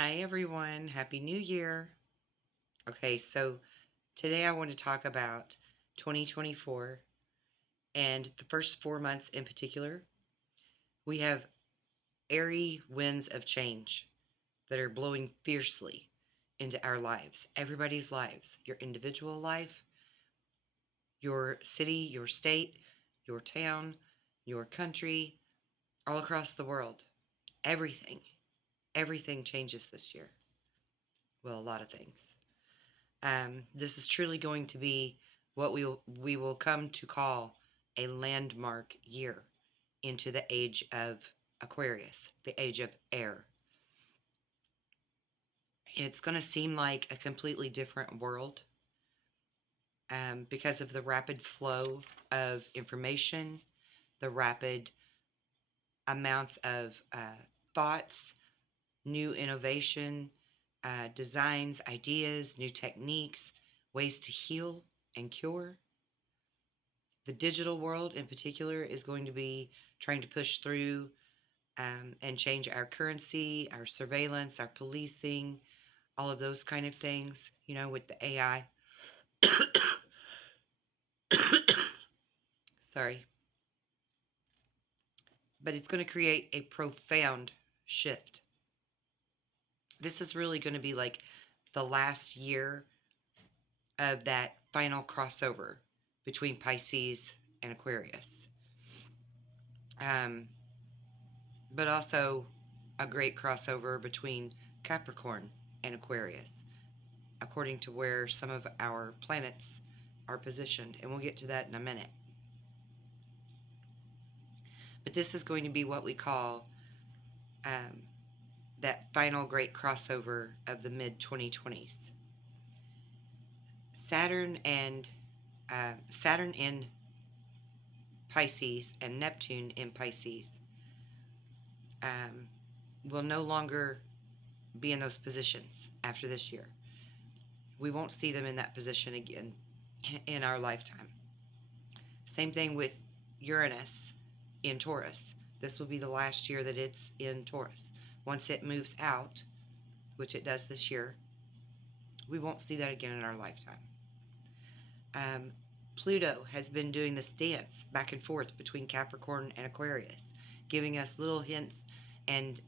Hi, everyone. Happy New Year. Okay, so today I want to talk about 2024 and the first 4 months in particular. We have airy winds of change that are blowing fiercely into our lives, everybody's lives, your individual life, your city, your state, your town, your country, all across the world. Everything, everything changes this year. Well, a lot of things. This is truly going to be what we will come to call a landmark year into the age of Aquarius, the age of air. It's going to seem like a completely different world because of the rapid flow of information, the rapid amounts of thoughts, new innovation, designs, ideas, new techniques, ways to heal and cure. The digital world in particular is going to be trying to push through and change our currency, our surveillance, our policing, all of those kind of things, with the AI. Sorry. But it's going to create a profound shift. This is really going to be like the last year of that final crossover between Pisces and Aquarius. Um, but also a great crossover between Capricorn and Aquarius, according to where some of our planets are positioned. And we'll get to that in a minute. But this is going to be what we call um, that final great crossover of the mid 2020s. Saturn in Pisces and Neptune in Pisces um, will no longer be in those positions after this year. We won't see them in that position again in our lifetime. Same thing with Uranus in Taurus. This will be the last year that it's in Taurus. Once it moves out, which it does this year, we won't see that again in our lifetime. Pluto has been doing this dance back and forth between Capricorn and Aquarius, giving us little hints and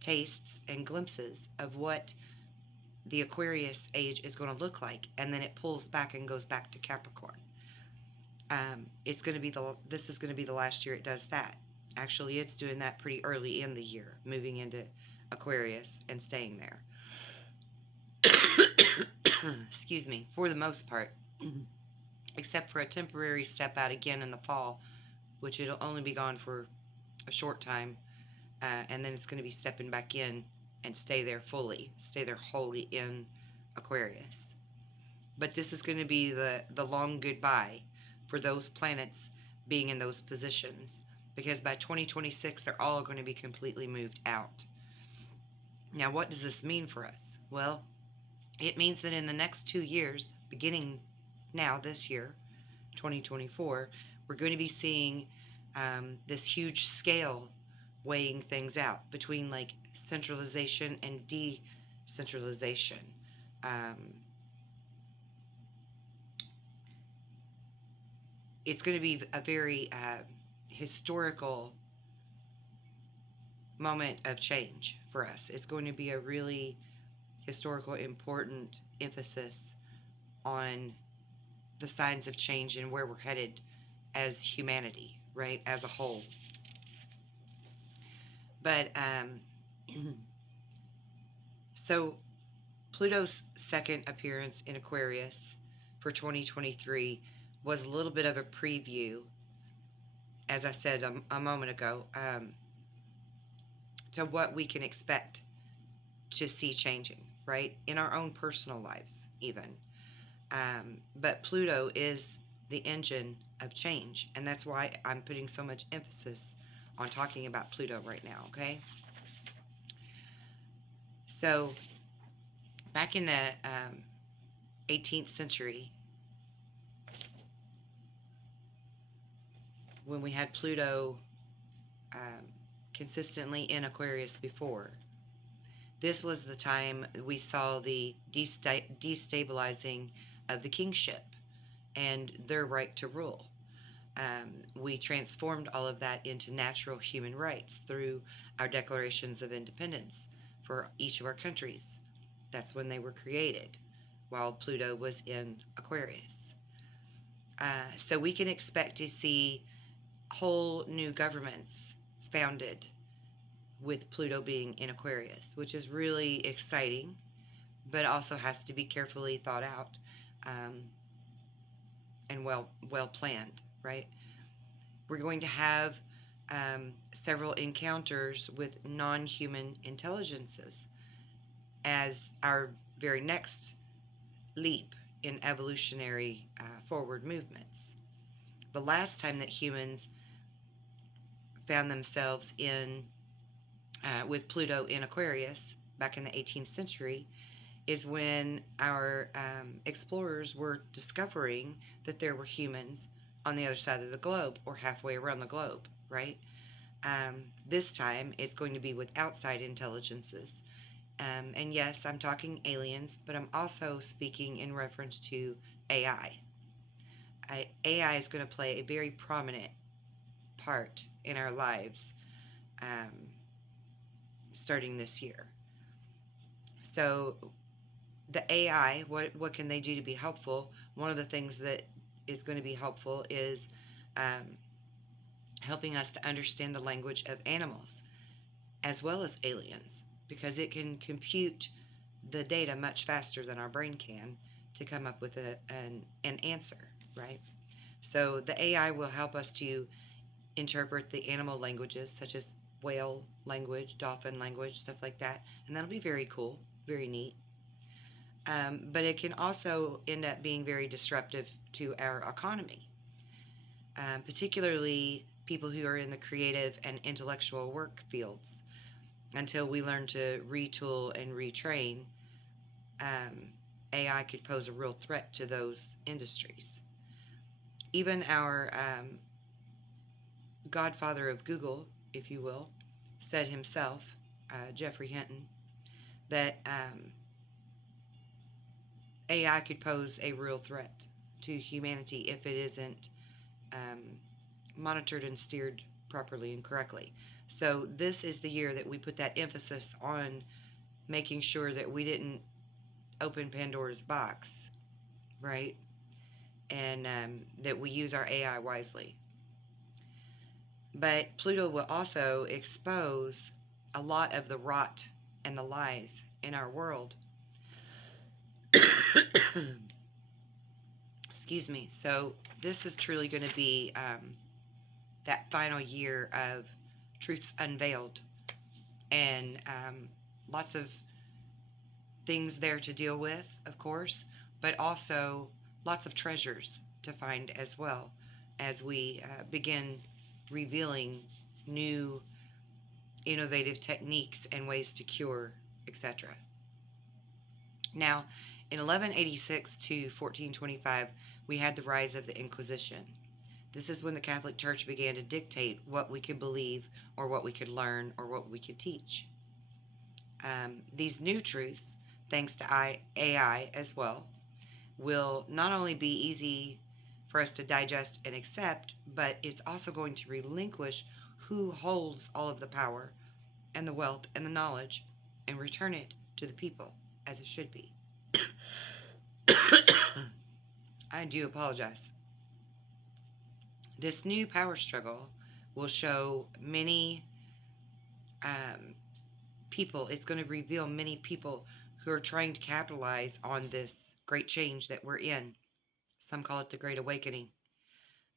tastes and glimpses of what the Aquarius age is going to look like, and then it pulls back and goes back to Capricorn. This is going to be the last year it does that. Actually, it's doing that pretty early in the year, moving into Aquarius and staying there. Excuse me, for the most part, except for a temporary step out again in the fall, which it'll only be gone for a short time, and then it's going to be stepping back in and stay there wholly in Aquarius. But this is going to be the long goodbye for those planets being in those positions, because by 2026 they're all going to be completely moved out. Now, what does this mean for us? Well, it means that in the next 2 years, beginning now this year, 2024, we're going to be seeing this huge scale weighing things out between like centralization and decentralization. It's going to be a very historical moment of change for us. It's going to be a really historical, important emphasis on the signs of change and where we're headed as humanity, right, as a whole. But so Pluto's second appearance in Aquarius for 2023 was a little bit of a preview, as I said a moment ago, to what we can expect to see changing, right, in our own personal lives, even. But Pluto is the engine of change, and that's why I'm putting so much emphasis on talking about Pluto right now, okay? So, back in the 18th century, when we had Pluto consistently in Aquarius before, This was the time we saw the destabilizing of the kingship and their right to rule. We transformed all of that into natural human rights through our declarations of independence for each of our countries. That's when they were created, while Pluto was in Aquarius. So we can expect to see whole new governments founded with Pluto being in Aquarius, which is really exciting, but also has to be carefully thought out, and well planned, right? We're going to have several encounters with non-human intelligences as our very next leap in evolutionary forward movements. The last time that humans found themselves in with Pluto in Aquarius back in the 18th century is when our explorers were discovering that there were humans on the other side of the globe or halfway around the globe, right? This time it's going to be with outside intelligences. And yes, I'm talking aliens, but I'm also speaking in reference to AI. AI is going to play a very prominent part in our lives starting this year. So the AI, what can they do to be helpful? One of the things that is going to be helpful is helping us to understand the language of animals as well as aliens, because it can compute the data much faster than our brain can to come up with an answer, right? So the AI will help us to interpret the animal languages, such as whale language, dolphin language, stuff like that, and that'll be very cool, very neat. But it can also end up being very disruptive to our economy, particularly people who are in the creative and intellectual work fields. Until we learn to retool and retrain, AI could pose a real threat to those industries. Even our godfather of Google, if you will, said himself, Geoffrey Hinton, that AI could pose a real threat to humanity if it isn't monitored and steered properly and correctly. So this is the year that we put that emphasis on making sure that we didn't open Pandora's box, right? And that we use our AI wisely. But Pluto will also expose a lot of the rot and the lies in our world. Excuse me. So this is truly going to be that final year of truths unveiled, and lots of things there to deal with, of course, but also lots of treasures to find as well as we begin revealing new innovative techniques and ways to cure, etc. Now, in 1186 to 1425, we had the rise of the Inquisition. This is when the Catholic Church began to dictate what we could believe or what we could learn or what we could teach. These new truths, thanks to AI as well, will not only be easy for us to digest and accept, but it's also going to relinquish who holds all of the power and the wealth and the knowledge and return it to the people as it should be. I do apologize. This new power struggle will show many people, it's going to reveal many people who are trying to capitalize on this great change that we're in. Some call it the Great Awakening.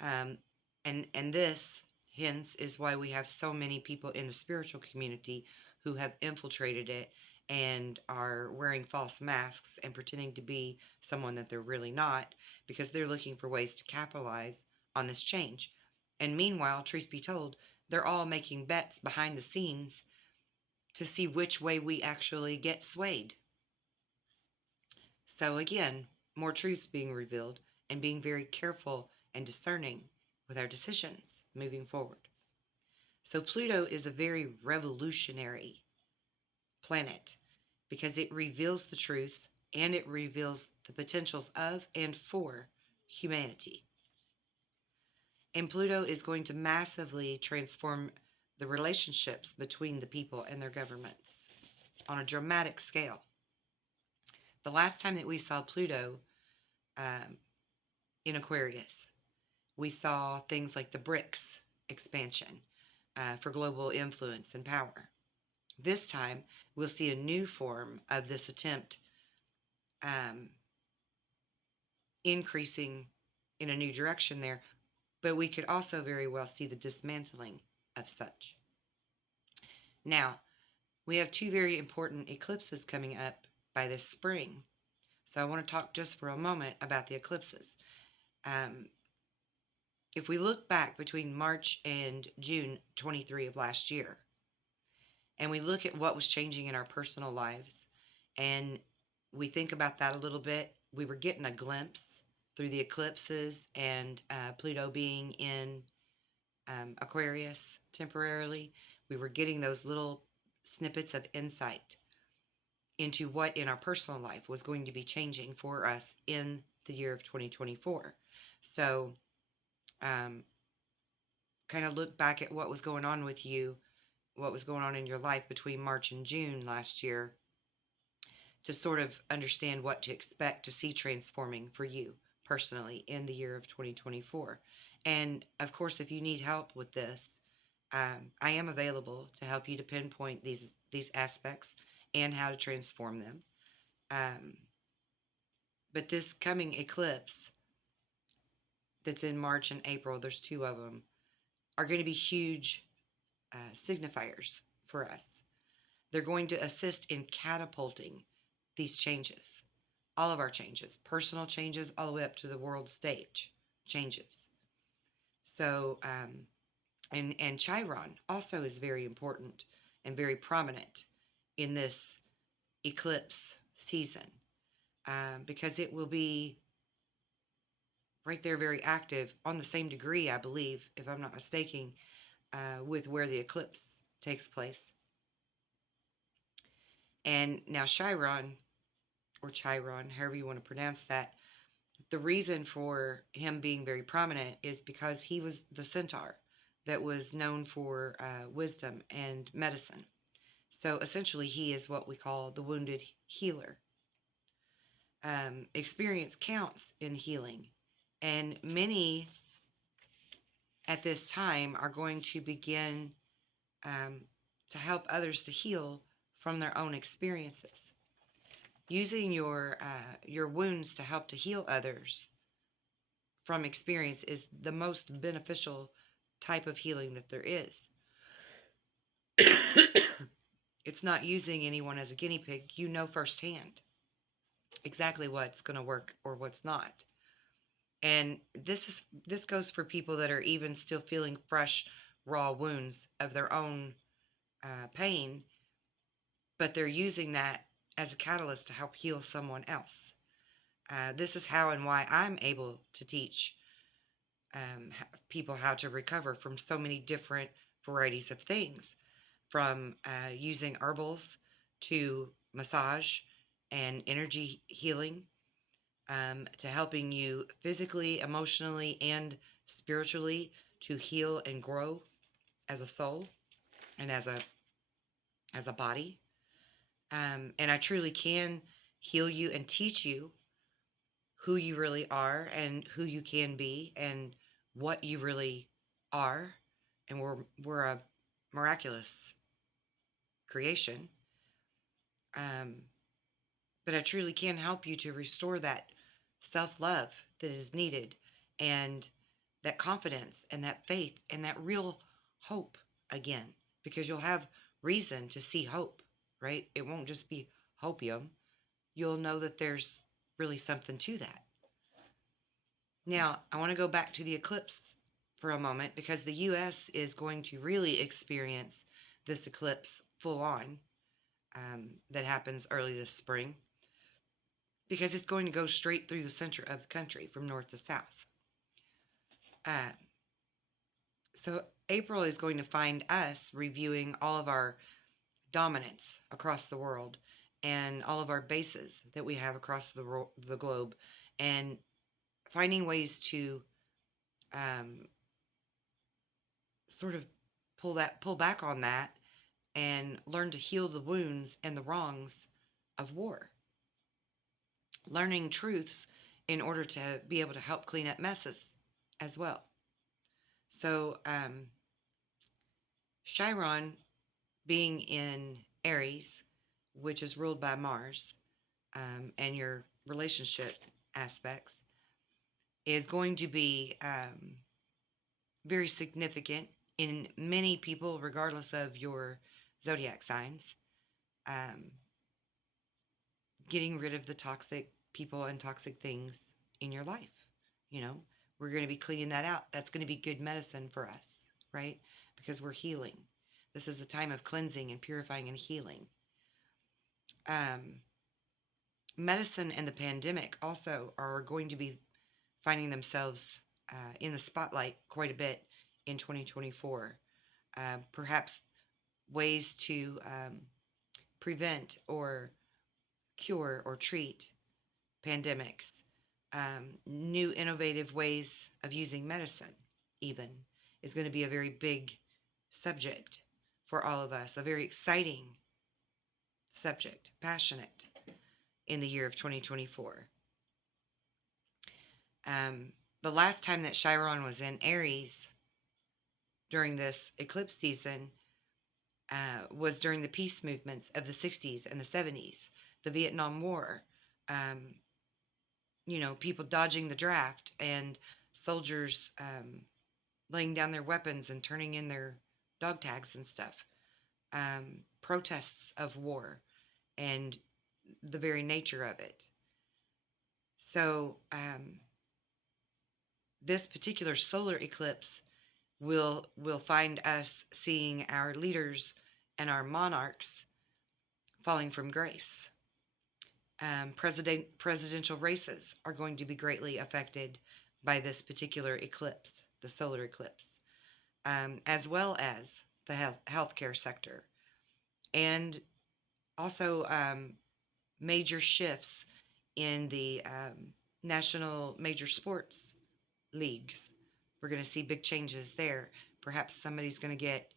And this, hence, is why we have so many people in the spiritual community who have infiltrated it and are wearing false masks and pretending to be someone that they're really not, because they're looking for ways to capitalize on this change. And meanwhile, truth be told, they're all making bets behind the scenes to see which way we actually get swayed. So again, more truths being revealed and being very careful and discerning with our decisions moving forward. So Pluto is a very revolutionary planet because it reveals the truth and it reveals the potentials of and for humanity. And Pluto is going to massively transform the relationships between the people and their governments on a dramatic scale. The last time that we saw Pluto um, in Aquarius, we saw things like the BRICS expansion for global influence and power. This time, we'll see a new form of this attempt increasing in a new direction there, but we could also very well see the dismantling of such. Now, we have two very important eclipses coming up by this spring. So I want to talk just for a moment about the eclipses. If we look back between March and June 23 of last year, and we look at what was changing in our personal lives, and we think about that a little bit, we were getting a glimpse through the eclipses and Pluto being in Aquarius temporarily. We were getting those little snippets of insight into what in our personal life was going to be changing for us in the year of 2024. So, kind of look back at what was going on with you, what was going on in your life between March and June last year, to sort of understand what to expect to see transforming for you personally in the year of 2024. And of course, if you need help with this, I am available to help you to pinpoint these aspects and how to transform them. But this coming eclipse that's in March and April, there's two of them, are going to be huge signifiers for us. They're going to assist in catapulting these changes, all of our changes, personal changes, all the way up to the world stage changes. So, and Chiron also is very important and very prominent in this eclipse season, because it will be right there very active on the same degree, I believe, if I'm not mistaken, with where the eclipse takes place. And now Chiron, or Chiron, however you want to pronounce that, the reason for him being very prominent is because he was the centaur that was known for wisdom and medicine. So essentially, he is what we call the wounded healer. Experience counts in healing, and many at this time are going to begin to help others to heal from their own experiences. Using your wounds to help to heal others from experience is the most beneficial type of healing that there is. It's not using anyone as a guinea pig. You know firsthand exactly what's going to work or what's not. And this goes for people that are even still feeling fresh, raw wounds of their own pain, but they're using that as a catalyst to help heal someone else. This is how and why I'm able to teach people how to recover from so many different varieties of things, from using herbals to massage and energy healing, to helping you physically, emotionally, and spiritually to heal and grow as a soul and as a body. And I truly can heal you and teach you who you really are and who you can be and what you really are. And we're a miraculous creation. But I truly can help you to restore that self-love that is needed, and that confidence and that faith and that real hope again, because you'll have reason to see hope, right? It won't just be hopium. You'll know that there's really something to that. Now, I want to go back to the eclipse for a moment, because the U.S. is going to really experience this eclipse full on, that happens early this spring, because it's going to go straight through the center of the country from north to south. So April is going to find us reviewing all of our dominance across the world and all of our bases that we have across the globe, and finding ways to um, sort of pull back on that and learn to heal the wounds and the wrongs of war. Learning truths in order to be able to help clean up messes as well. So, Chiron being in Aries, which is ruled by Mars, and your relationship aspects, is going to be very significant in many people, regardless of your zodiac signs. Um, Getting rid of the toxic people and toxic things in your life. You know, we're going to be cleaning that out. That's going to be good medicine for us, right? Because we're healing. This is a time of cleansing and purifying and healing. Um, Medicine and the pandemic also are going to be finding themselves in the spotlight quite a bit in 2024. Perhaps ways to prevent or cure or treat pandemics, new innovative ways of using medicine, even, is going to be a very big subject for all of us, a very exciting subject, passionate in the year of 2024. The last time that Chiron was in Aries during this eclipse season was during the peace movements of the 60s and the 70s, the Vietnam War. People dodging the draft and soldiers laying down their weapons and turning in their dog tags and stuff. Protests of war and the very nature of it. So, this particular solar eclipse will find us seeing our leaders and our monarchs falling from grace. Presidential races are going to be greatly affected by this particular eclipse, the solar eclipse, as well as the healthcare sector, and also major shifts in the national major sports leagues. We're going to see big changes there. Perhaps somebody's going to get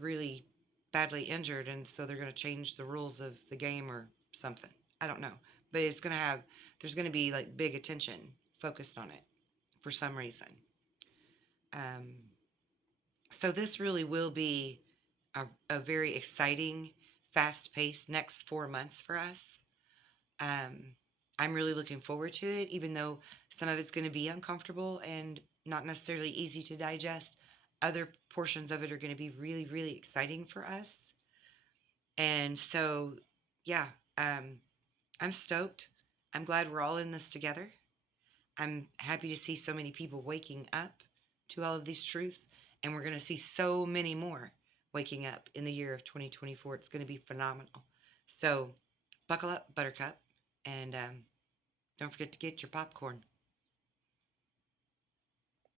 really badly injured, and so they're going to change the rules of the game or something. I don't know. But there's going to be like big attention focused on it for some reason. So this really will be a very exciting, fast-paced next 4 months for us. I'm really looking forward to it, even though some of it's going to be uncomfortable and not necessarily easy to digest. Other portions of it are going to be really, really exciting for us. And so, yeah, I'm stoked. I'm glad we're all in this together. I'm happy to see so many people waking up to all of these truths, and we're going to see so many more waking up in the year of 2024. It's going to be phenomenal. So, buckle up, Buttercup, and don't forget to get your popcorn.